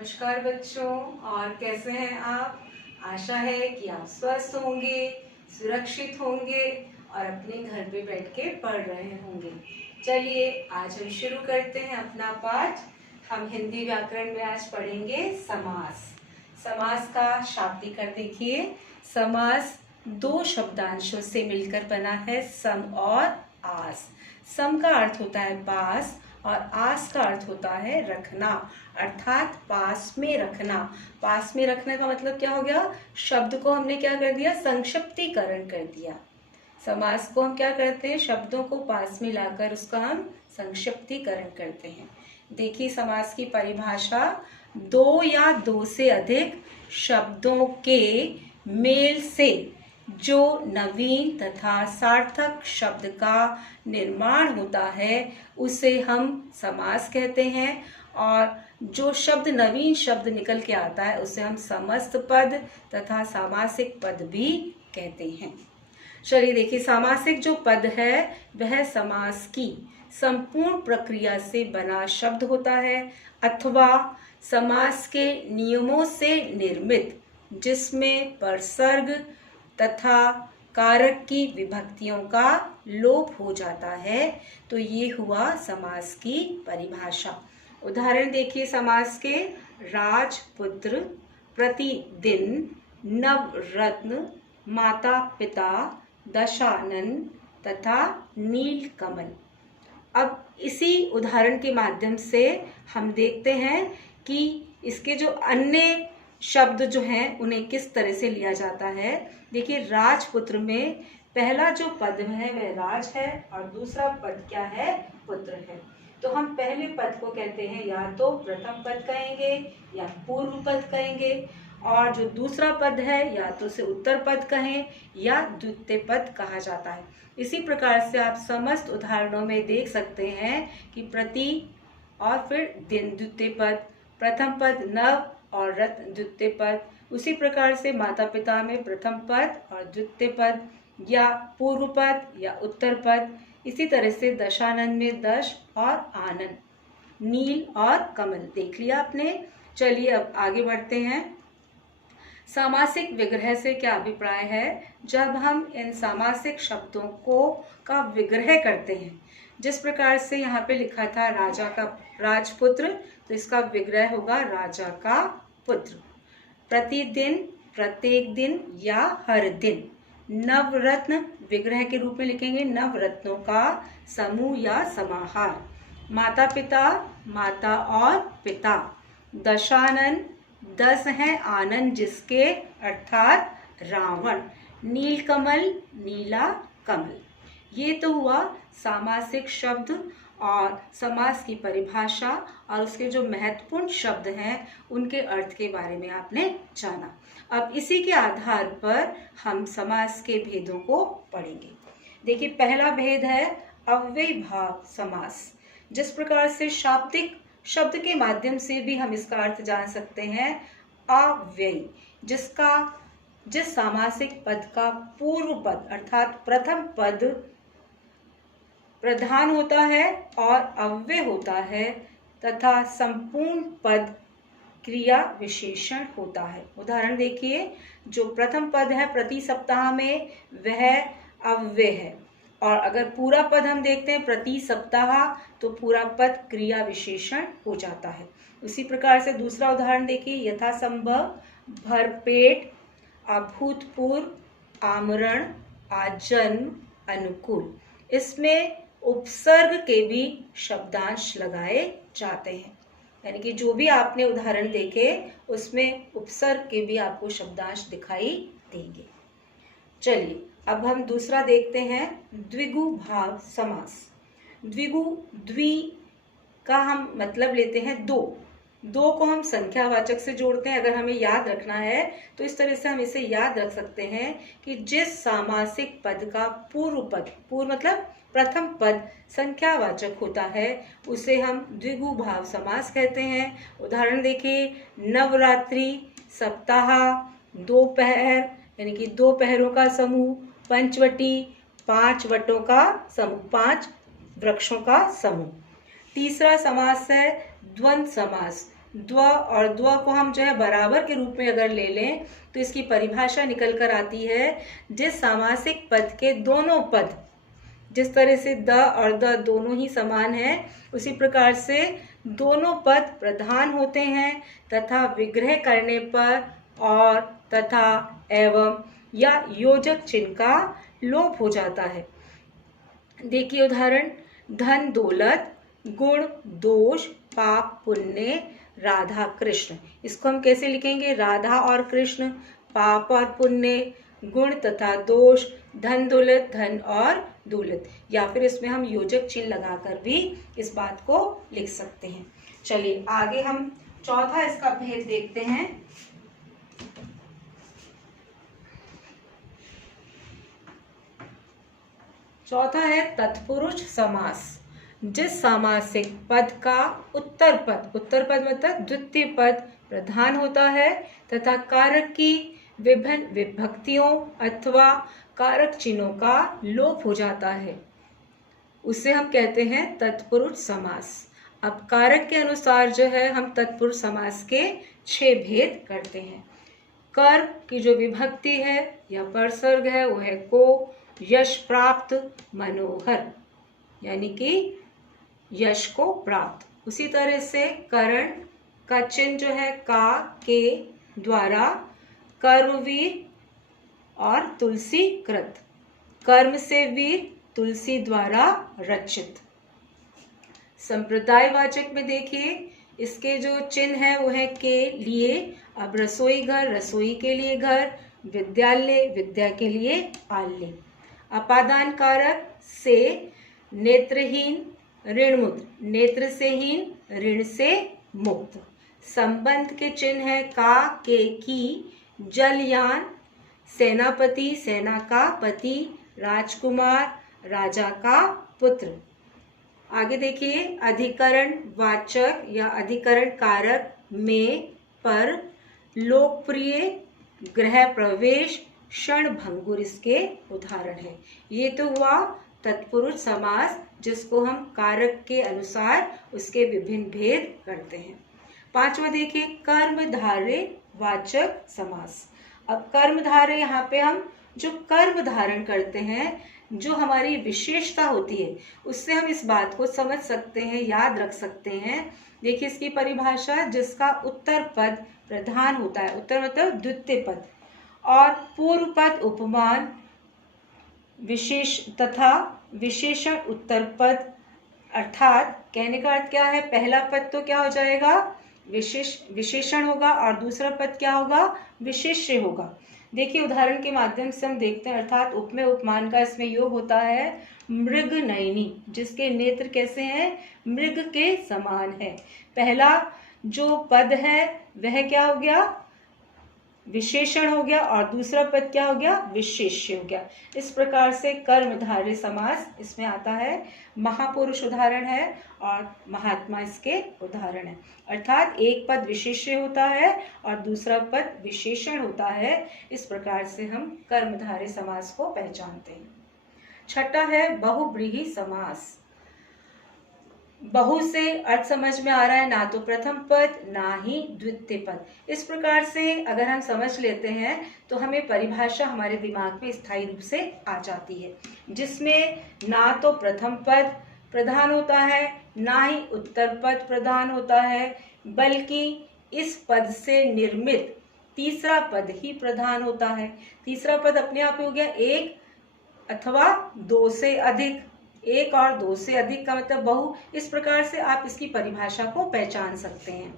नमस्कार बच्चों। और कैसे हैं आप? आशा है कि आप स्वस्थ होंगे, सुरक्षित होंगे और अपने घर पे बैठ के पढ़ रहे होंगे। चलिए आज हम शुरू करते हैं अपना पाठ। हम हिंदी व्याकरण में आज पढ़ेंगे समास। समास का शाब्दिक अर्थ देखिए। समास दो शब्दांशों से मिलकर बना है, सम और आस। सम का अर्थ होता है पास और आस का अर्थ होता है रखना, अर्थात पास में रखना। पास में रखने का मतलब क्या हो गया? शब्द को हमने क्या कर दिया? संक्षिप्तीकरण कर दिया। समास को हम क्या करते हैं? शब्दों को पास में लाकर उसका हम संक्षिप्तीकरण करते हैं। देखिए समास की परिभाषा, दो या दो से अधिक शब्दों के मेल से जो नवीन तथा सार्थक शब्द का निर्माण होता है उसे हम समास कहते हैं। और जो शब्द नवीन शब्द निकल के आता है उसे हम समस्त पद तथा सामासिक पद भी कहते हैं। चलिए देखिए, सामासिक जो पद है वह समास की संपूर्ण प्रक्रिया से बना शब्द होता है अथवा समास के नियमों से निर्मित, जिसमें परसर्ग तथा कारक की विभक्तियों का लोप हो जाता है। तो ये हुआ समास की परिभाषा। उदाहरण देखिए समास के। राजपुत्र, प्रतिदिन, नवरत्न, माता पिता, दशानन तथा नीलकमल। अब इसी उदाहरण के माध्यम से हम देखते हैं कि इसके जो अन्य शब्द जो हैं उन्हें किस तरह से लिया जाता है। देखिए राजपुत्र में पहला जो पद है वह राज है और दूसरा पद क्या है? पुत्र है। तो हम पहले पद को कहते हैं या तो प्रथम पद कहेंगे या पूर्व पद कहेंगे, और जो दूसरा पद है या तो उसे उत्तर पद कहें या द्वितीय पद कहा जाता है। इसी प्रकार से आप समस्त उदाहरणों में देख सकते हैं कि प्रति और फिर दिन द्वितीय पद, प्रथम पद नव और रत्न द्वितीय पद। उसी प्रकार से माता पिता में प्रथम पद और द्वितीय पद या पूर्व पद या उत्तर पद। इसी तरह से दशानन में दश और आनंद, नील और कमल देख लिया आपने। चलिए अब आगे बढ़ते हैं। सामासिक विग्रह से क्या अभिप्राय है? जब हम इन सामासिक शब्दों को का विग्रह करते हैं, जिस प्रकार से यहाँ पे लिखा था राजा का राजपुत्र, तो इसका विग्रह होगा राजा का पुत्र। प्रतिदिन, प्रत्येक दिन या हर दिन। नवरत्न विग्रह के रूप में लिखेंगे नवरत्नों का समूह या समाहार। माता पिता, माता और पिता। दशानन, 10 हैं आनंद जिसके, अर्थात रावण। नीलकमल, नीला कमल। ये तो हुआ सामासिक शब्द और समास की परिभाषा और उसके जो महत्वपूर्ण शब्द हैं उनके अर्थ के बारे में आपने जाना। अब इसी के आधार पर हम समास के भेदों को पढ़ेंगे। देखिए पहला भेद है अव्ययीभाव समास। जिस प्रकार से शाब्दिक शब्द के माध्यम से भी हम इसका अर्थ जान सकते हैं। अव्ययी, जिस सामासिक पद का पूर्व पद अर्थात प्रथम पद प्रधान होता है और अव्यय होता है तथा संपूर्ण पद क्रिया विशेषण होता है। उदाहरण देखिए, जो प्रथम पद है प्रति सप्ताह में वह अव्यय है, और अगर पूरा पद हम देखते हैं प्रति सप्ताह तो पूरा पद क्रिया विशेषण हो जाता है। उसी प्रकार से दूसरा उदाहरण देखिए, यथासंभव, भरपेट, अभूतपूर्व, आमरण, आजन्म, अनुकूल। इसमें उपसर्ग के भी शब्दांश लगाए जाते हैं, यानी कि जो भी आपने उदाहरण देखे उसमें उपसर्ग के भी आपको शब्दांश दिखाई देंगे। चलिए अब हम दूसरा देखते हैं, द्विगु भाव समास। द्विगु, द्वि का हम मतलब लेते हैं दो। दो को हम संख्यावाचक से जोड़ते हैं। अगर हमें याद रखना है तो इस तरह से हम इसे याद रख सकते हैं कि जिस सामासिक पद का पूर्व पद, पूर्व मतलब प्रथम पद संख्यावाचक होता है उसे हम द्विगु भाव समास कहते हैं। उदाहरण देखिए, नवरात्रि, सप्ताह, दोपहर यानी कि दो पहरों का समूह, पंचवटी, 5 वटों का समूह, 5 वृक्षों का समूह। तीसरा समास है द्वंद्व समास। द्व और द्व को हम जो है बराबर के रूप में अगर ले लें तो इसकी परिभाषा निकल कर आती है, जिस सामासिक पद के दोनों पद, जिस तरह से द और द दोनों ही समान हैं, उसी प्रकार से दोनों पद प्रधान होते हैं तथा विग्रह करने पर और तथा एवं या योजक चिन्ह का लोप हो जाता है। देखिए उदाहरण, धन दौलत, गुण दोष, पाप पुण्य, राधा कृष्ण। इसको हम कैसे लिखेंगे? राधा और कृष्ण, पाप और पुण्य, गुण तथा दोष, धन दौलत, धन और दौलत। या फिर इसमें हम योजक चिन्ह लगाकर भी इस बात को लिख सकते हैं। चलिए आगे हम चौथा इसका भेद देखते हैं। चौथा है तत्पुरुष समास। जिस सामासिक पद का उत्तर पद मतलब द्वितीय पद प्रधान होता है तथा कारक की विभिन्न विभक्तियों अथवा कारक चिन्हों का लोप हो जाता है, उसे हम कहते हैं तत्पुरुष समास। अब कारक के अनुसार जो है हम तत्पुरुष समास के 6 भेद करते हैं। कर की जो विभक्ति है या परसर्ग है वो है को, यश प्राप्त, मनोहर, यानी कि यश को प्राप्त। उसी तरह से करण का चिन्ह जो है का, के द्वारा, कर्मवीर और तुलसी कृत, कर्म से वीर, तुलसी द्वारा रचित। संप्रदायवाचक में देखिए इसके जो चिन्ह है वो है के लिए। अब रसोई घर, रसोई के लिए घर, विद्यालय, विद्या के लिए आलय। अपादान कारक से, नेत्रहीन, ऋणमुक्त, नेत्र से हीन, ऋण से मुक्त। संबंध के चिन्ह है का, के, की, जलयान, सेनापति, सेना का पति, राजकुमार, राजा का पुत्र। आगे देखिए अधिकरण वाचक या अधिकरण कारक में, पर, लोकप्रिय, गृह प्रवेश, क्षण भंगुर इसके उदाहरण है। ये तो हुआ तत्पुरुष समास, जिसको हम कारक के अनुसार उसके विभिन्न भेद करते हैं। पांचवा देखिए कर्मधारय वाचक समास। अब कर्मधारय, यहाँ पे हम जो कर्म धारण करते हैं, जो हमारी विशेषता होती है, उससे हम इस बात को समझ सकते हैं, याद रख सकते हैं। देखिए इसकी परिभाषा, जिसका उत्तर पद प्रधान होता है, उत्तर मतलब द्वितीय पद, और पूर्व पद उपमान, विशेष तथा विशेषण उत्तर पद। अर्थात कहने का अर्थ क्या है, पहला पद तो क्या हो जाएगा, विशेषण होगा और दूसरा पद क्या होगा, विशेष्य होगा। देखिए उदाहरण के माध्यम से हम देखते हैं, अर्थात उपमेय उपमान का इसमें योग होता है मृग नयनी, जिसके नेत्र कैसे हैं, मृग के समान है। पहला जो पद है वह क्या हो गया, विशेषण हो गया, और दूसरा पद क्या हो गया, विशेष्य हो गया। इस प्रकार से कर्मधारय समास इसमें आता है। महापुरुष उदाहरण है और महात्मा इसके उदाहरण है। अर्थात एक पद विशेष्य होता है और दूसरा पद विशेषण होता है। इस प्रकार से हम कर्मधारय समास को पहचानते हैं। छठा है बहुव्रीहि समास। बहु से अर्थ समझ में आ रहा है, ना तो प्रथम पद ना ही द्वितीय पद। इस प्रकार से अगर हम समझ लेते हैं तो हमें परिभाषा हमारे दिमाग में स्थायी रूप से आ जाती है, जिसमें ना तो प्रथम पद प्रधान होता है, ना ही उत्तर पद प्रधान होता है, बल्कि इस पद से निर्मित तीसरा पद ही प्रधान होता है। तीसरा पद अपने आप हो गया एक अथवा दो से अधिक, एक और दो से अधिक का मतलब बहु। इस प्रकार से आप इसकी परिभाषा को पहचान सकते हैं।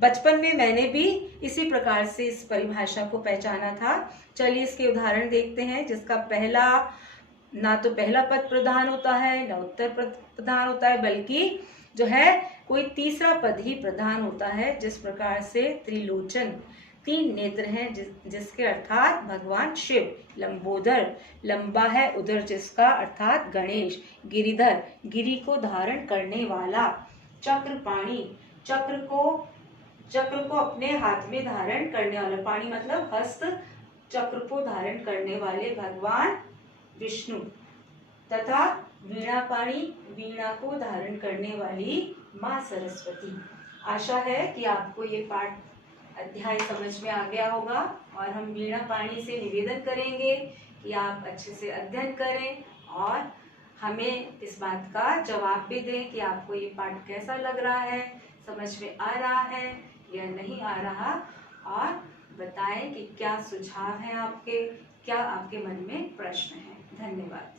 बचपन में मैंने भी इसी प्रकार से इस परिभाषा को पहचाना था। चलिए इसके उदाहरण देखते हैं, जिसका पहला, ना तो पहला पद प्रधान होता है, ना उत्तर पद प्रधान होता है, बल्कि जो है कोई तीसरा पद ही प्रधान होता है। जिस प्रकार से त्रिलोचन, 3 नेत्र हैं जिसके अर्थात भगवान शिव, लंबोदर, लंबा है उदर जिसका अर्थात गणेश, गिरिधर, गिरि को धारण करने वाला, चक्रपाणि, चक्र को अपने हाथ में धारण करने वाला, पाणि मतलब हस्त, चक्र को धारण करने वाले भगवान विष्णु, तथा वीणापाणि, वीणा को धारण करने वाली माँ सरस्वती। आशा है कि आपको ये पाठ अध्याय समझ में आ गया होगा और हम वीणा पाणी से निवेदन करेंगे कि आप अच्छे से अध्ययन करें और हमें इस बात का जवाब भी दें कि आपको ये पाठ कैसा लग रहा है, समझ में आ रहा है या नहीं आ रहा, और बताएं कि क्या सुझाव हैं आपके, क्या आपके मन में प्रश्न हैं। धन्यवाद।